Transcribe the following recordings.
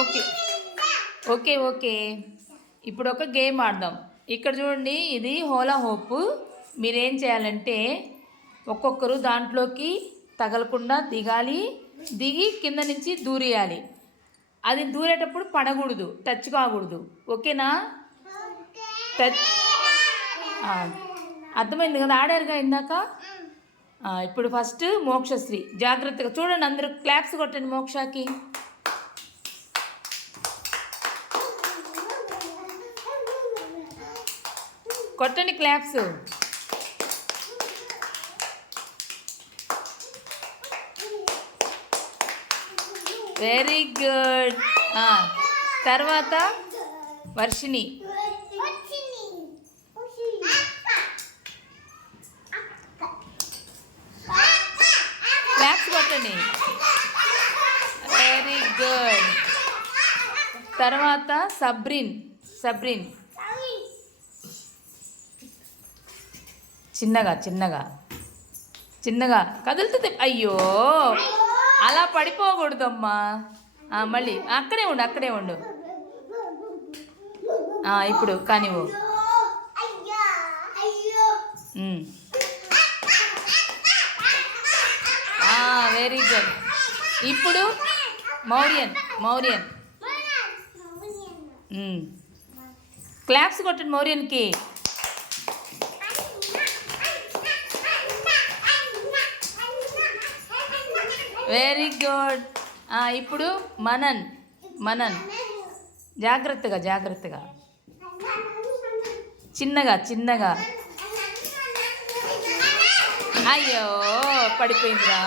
Okay okay okay. ఇప్పుడు ఒక game ఆడదాం. ఇక్కడ చూడండి, ఇది హోలా హోప్. మీరేం చేయాలంటే ఒక్కొక్కరు దాంట్లోకి తగలకుండా దిగాలి, దిగి కింద నుంచి దూరేయాలి. అది దూరేటప్పుడు పడకూడదు, టచ్ కాకూడదు. ఓకేనా? టచ్ అర్థమైంది కదా? ఆడారుగా ఇందాక. ఇప్పుడు ఫస్ట్ మోక్షశ్రీ. జాగ్రత్తగా చూడండి, అందరూ క్లాప్స్ కొట్టండి మోక్షకి. కొట్టండి క్లాప్స్. Very good. తర్వాత వర్షిణి. క్లాప్స్ కొట్టండి. Very good. తర్వాత సబ్రిన్. సబ్రిన్ చిన్నగా చిన్నగా చిన్నగా కదులుతుంది. అయ్యో, అలా పడిపోకూడదమ్మా. మళ్ళీ అక్కడే ఉండు, అక్కడే ఉండు. ఇప్పుడు కానివ్వు. Very good. ఇప్పుడు మౌర్యన్. మౌర్యన్ క్లాప్స్ కొట్టండి మౌర్యన్కి. Very good. ఇప్పుడు మనన్. మనన్ జాగ్రత్తగా జాగ్రత్తగా, చిన్నగా చిన్నగా. అయ్యో, పడిపోయిందిరా.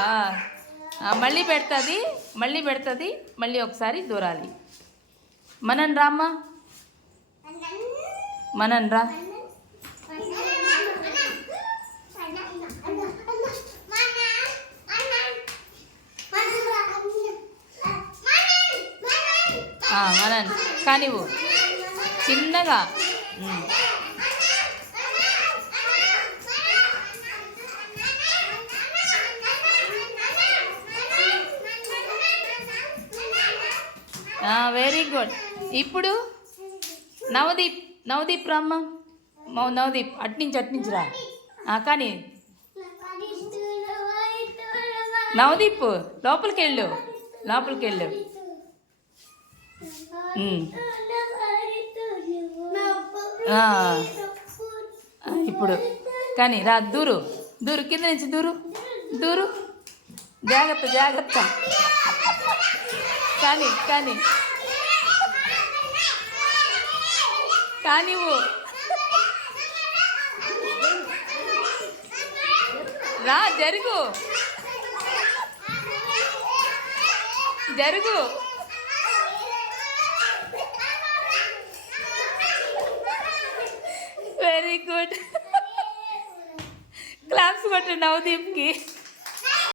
మళ్ళీ పెడుతుంది, మళ్ళీ పెడుతుంది. మళ్ళీ ఒకసారి దూరాలి. మనన్ రామ్మా. మనన్ రా. మనన్ కానివ్వు, చిన్నగా. Very good. ఇప్పుడు నవదీప్. నవదీప్ రామ్మ. నవదీప్ అట్నుంచి రా. కానీ నవదీప్ లోపలికి వెళ్ళు, లోపలికి వెళ్ళు. ఇప్పుడు కానీ రా. దూరు దూరు, కింద నుంచి దూరు దూరు. జాగ్రత్త జాగ్రత్త. కానీ కానీ కానివ్వు. రా, జరుగు జరుగు. Very good. క్లాప్స్ కొట్టు నవదీప్కి.